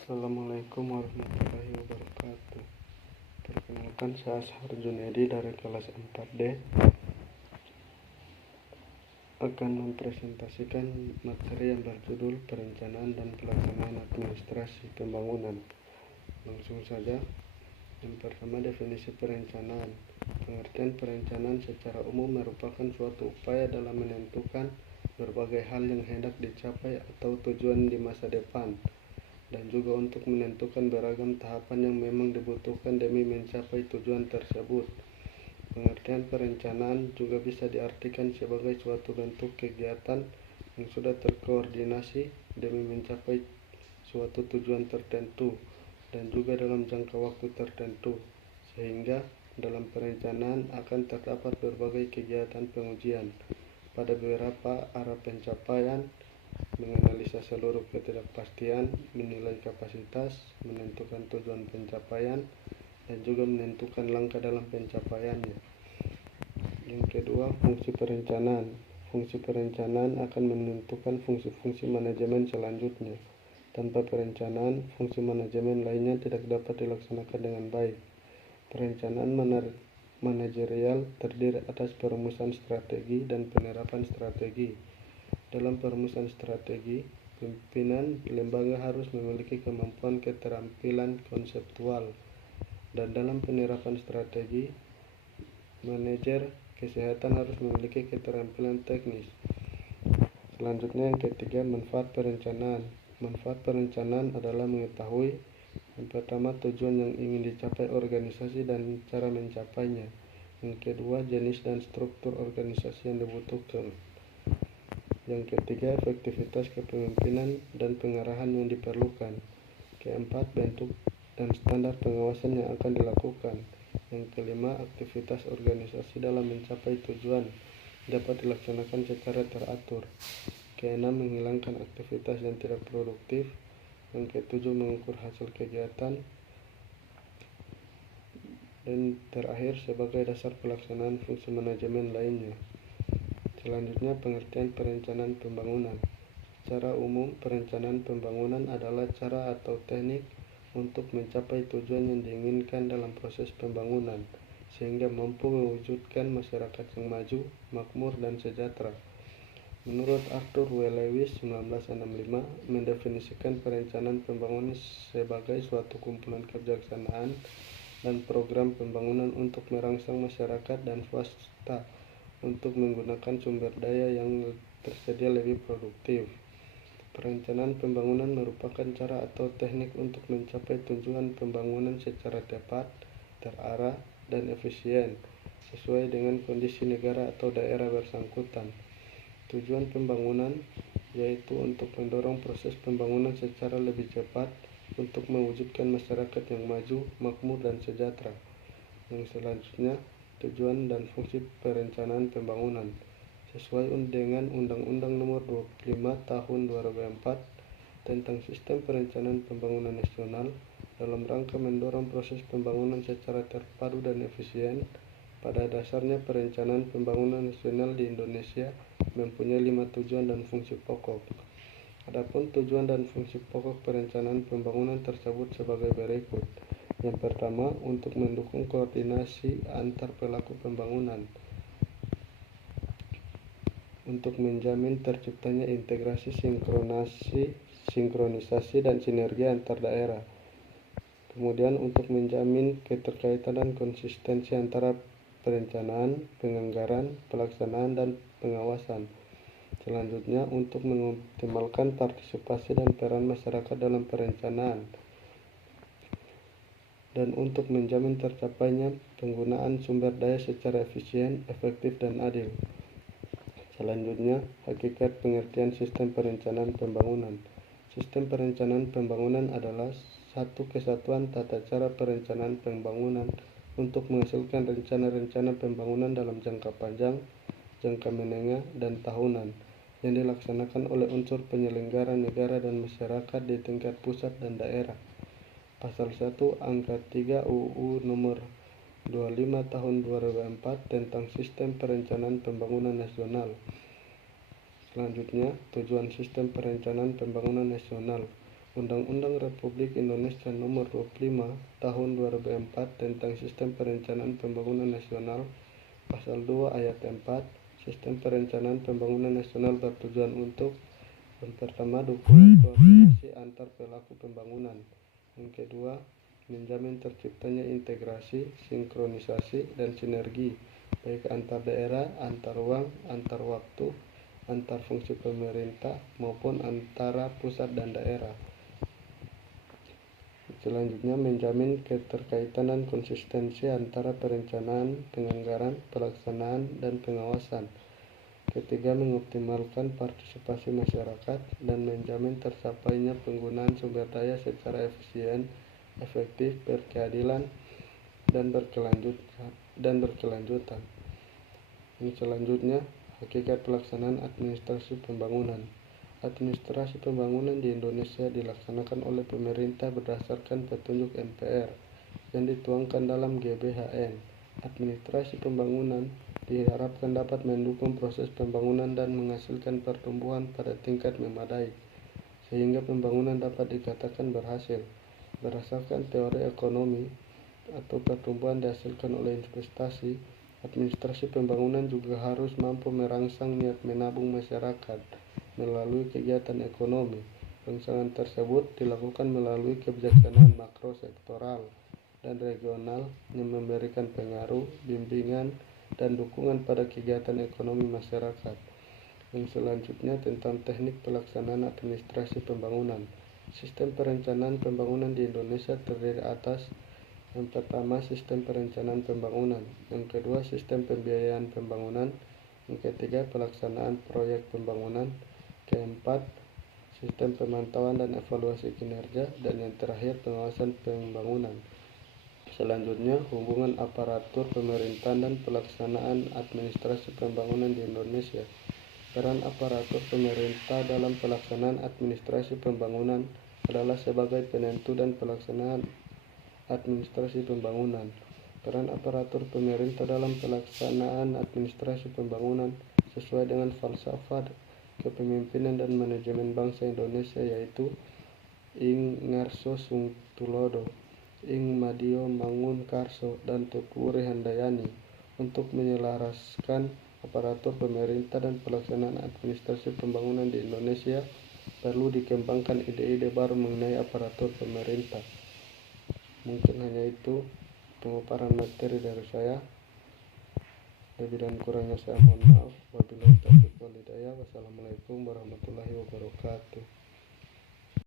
Assalamualaikum warahmatullahi wabarakatuh. Perkenalkan, saya Ashar Junedi dari kelas 4D akan mempresentasikan materi yang berjudul Perencanaan dan Pelaksanaan Administrasi Pembangunan. Langsung saja. Yang pertama, definisi perencanaan. Pengertian perencanaan secara umum merupakan suatu upaya dalam menentukan berbagai hal yang hendak dicapai atau tujuan di masa depan, dan juga untuk menentukan beragam tahapan yang memang dibutuhkan demi mencapai tujuan tersebut. Pengertian perencanaan juga bisa diartikan sebagai suatu bentuk kegiatan yang sudah terkoordinasi demi mencapai suatu tujuan tertentu dan juga dalam jangka waktu tertentu, sehingga dalam perencanaan akan terdapat berbagai kegiatan pengujian pada beberapa arah pencapaian, menganalisa seluruh ketidakpastian, menilai kapasitas, menentukan tujuan pencapaian, dan juga menentukan langkah dalam pencapaiannya. Yang kedua, fungsi perencanaan. Fungsi perencanaan akan menentukan fungsi-fungsi manajemen selanjutnya. Tanpa perencanaan, fungsi manajemen lainnya tidak dapat dilaksanakan dengan baik. Perencanaan manajerial terdiri atas perumusan strategi dan penerapan strategi. Dalam perumusan strategi, pimpinan lembaga harus memiliki kemampuan keterampilan konseptual, dan dalam penerapan strategi, manajer kesehatan harus memiliki keterampilan teknis. Selanjutnya, yang ketiga, manfaat perencanaan. Manfaat perencanaan adalah mengetahui yang pertama, tujuan yang ingin dicapai organisasi dan cara mencapainya. Yang kedua, jenis dan struktur organisasi yang dibutuhkan. Yang ketiga, efektivitas kepemimpinan dan pengarahan yang diperlukan. Keempat, bentuk dan standar pengawasan yang akan dilakukan. Yang kelima, aktivitas organisasi dalam mencapai tujuan dapat dilaksanakan secara teratur. Keenam, menghilangkan aktivitas yang tidak produktif. Yang ketujuh, mengukur hasil kegiatan. Dan terakhir, sebagai dasar pelaksanaan fungsi manajemen lainnya. Selanjutnya, pengertian perencanaan pembangunan. Secara umum, perencanaan pembangunan adalah cara atau teknik untuk mencapai tujuan yang diinginkan dalam proses pembangunan, sehingga mampu mewujudkan masyarakat yang maju, makmur, dan sejahtera. Menurut Arthur W. Lewis 1965, mendefinisikan perencanaan pembangunan sebagai suatu kumpulan kebijaksanaan dan program pembangunan untuk merangsang masyarakat dan swasta untuk menggunakan sumber daya yang tersedia lebih produktif. Perencanaan pembangunan merupakan cara atau teknik untuk mencapai tujuan pembangunan secara tepat, terarah, dan efisien, sesuai dengan kondisi negara atau daerah bersangkutan. Tujuan pembangunan yaitu untuk mendorong proses pembangunan secara lebih cepat untuk mewujudkan masyarakat yang maju, makmur, dan sejahtera. Yang selanjutnya, tujuan dan fungsi perencanaan pembangunan. Sesuai dengan Undang-Undang Nomor 25 Tahun 2004 tentang Sistem Perencanaan Pembangunan Nasional, dalam rangka mendorong proses pembangunan secara terpadu dan efisien, pada dasarnya perencanaan pembangunan nasional di Indonesia mempunyai 5 tujuan dan fungsi pokok. Adapun tujuan dan fungsi pokok perencanaan pembangunan tersebut sebagai berikut. Yang pertama, untuk mendukung koordinasi antar pelaku pembangunan, untuk menjamin terciptanya integrasi, sinkronisasi, dan sinergi antar daerah. Kemudian, untuk menjamin keterkaitan dan konsistensi antara perencanaan, penganggaran, pelaksanaan, dan pengawasan. Selanjutnya, untuk mengoptimalkan partisipasi dan peran masyarakat dalam perencanaan, dan untuk menjamin tercapainya penggunaan sumber daya secara efisien, efektif, dan adil. Selanjutnya, hakikat pengertian sistem perencanaan pembangunan. Sistem perencanaan pembangunan adalah satu kesatuan tata cara perencanaan pembangunan untuk menghasilkan rencana-rencana pembangunan dalam jangka panjang, jangka menengah, dan tahunan yang dilaksanakan oleh unsur penyelenggara negara dan masyarakat di tingkat pusat dan daerah. Pasal 1 Angka 3 UU Nomor 25 Tahun 2004 tentang Sistem Perencanaan Pembangunan Nasional. Selanjutnya, tujuan Sistem Perencanaan Pembangunan Nasional. Undang-Undang Republik Indonesia Nomor 25 Tahun 2004 tentang Sistem Perencanaan Pembangunan Nasional, Pasal 2 Ayat 4, Sistem Perencanaan Pembangunan Nasional bertujuan untuk: yang pertama, dukungan koordinasi antar pelaku pembangunan. Yang kedua, menjamin terciptanya integrasi, sinkronisasi, dan sinergi baik antar daerah, antar ruang, antar waktu, antar fungsi pemerintah, maupun antara pusat dan daerah. Selanjutnya, menjamin keterkaitan dan konsistensi antara perencanaan, penganggaran, pelaksanaan, dan pengawasan. Ketiga, mengoptimalkan partisipasi masyarakat dan menjamin tercapainya penggunaan sumber daya secara efisien, efektif, berkeadilan, dan berkelanjutan. Yang selanjutnya, hakikat pelaksanaan administrasi pembangunan. Administrasi pembangunan di Indonesia dilaksanakan oleh pemerintah berdasarkan petunjuk MPR yang dituangkan dalam GBHN. Administrasi pembangunan diharapkan dapat mendukung proses pembangunan dan menghasilkan pertumbuhan pada tingkat memadai, sehingga pembangunan dapat dikatakan berhasil. Berdasarkan teori ekonomi atau pertumbuhan dihasilkan oleh investasi, administrasi pembangunan juga harus mampu merangsang niat menabung masyarakat melalui kegiatan ekonomi. Rangsangan tersebut dilakukan melalui kebijaksanaan makro sektoral dan regional yang memberikan pengaruh, bimbingan, dan dukungan pada kegiatan ekonomi masyarakat. Yang selanjutnya tentang teknik pelaksanaan administrasi pembangunan. Sistem perencanaan pembangunan di Indonesia terdiri atas: yang pertama, sistem perencanaan pembangunan. Yang kedua, sistem pembiayaan pembangunan. Yang ketiga, pelaksanaan proyek pembangunan. Keempat, sistem pemantauan dan evaluasi kinerja. Dan yang terakhir, pengawasan pembangunan. Selanjutnya, hubungan aparatur pemerintahan dan pelaksanaan administrasi pembangunan di Indonesia. Peran aparatur pemerintah dalam pelaksanaan administrasi pembangunan adalah sebagai penentu dan pelaksanaan administrasi pembangunan. Peran aparatur pemerintah dalam pelaksanaan administrasi pembangunan sesuai dengan falsafah kepemimpinan dan manajemen bangsa Indonesia, yaitu ing ngarso sung tulodo, ing madio mangun karso, dan tuku rehandayani, untuk menyelaraskan aparatur pemerintah dan pelaksanaan administrasi pembangunan di Indonesia. Perlu dikembangkan ide-ide baru mengenai aparatur pemerintah. Mungkin hanya itu pemaparan materi dari saya. Lebih dan kurangnya saya mohon maaf. Wabillahi taufiq wal hidayah. Wassalamualaikum warahmatullahi wabarakatuh.